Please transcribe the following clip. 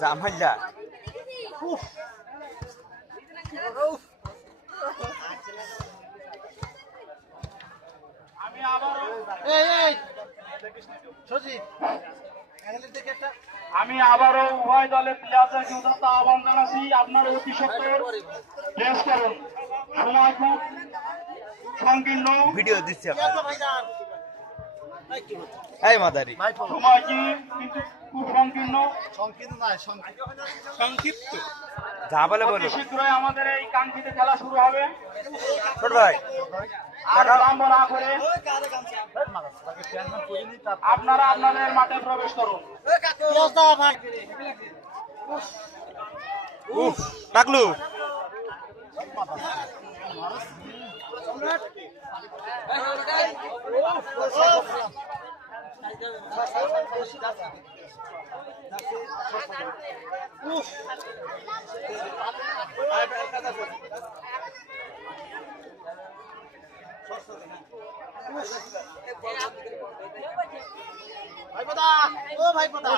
জামাইলা আমি আবারও উভয় দলের প্লেয়ারদের যথাযথ আহ্বান জানাচ্ছি, আপনারা অতি সত্বর প্রেস করুন। সময় খুব সংকীর্ণ, ভিডিও দিচ্ছি এই মাদারি সময় কি কিন্তু খুব সংকীর্ণ। সংক্ষিপ্ত যা বলে বলো। অতি শীঘ্রই আমাদের এই কাঙ্ক্ষিত খেলা শুরু হবে। ছোট ভাই আর বিলম্ব না করে আপনারা আপনাদের মাঠে প্রবেশ করুন। উফ টাকলু ভাইপোদা ও ভাইপোদা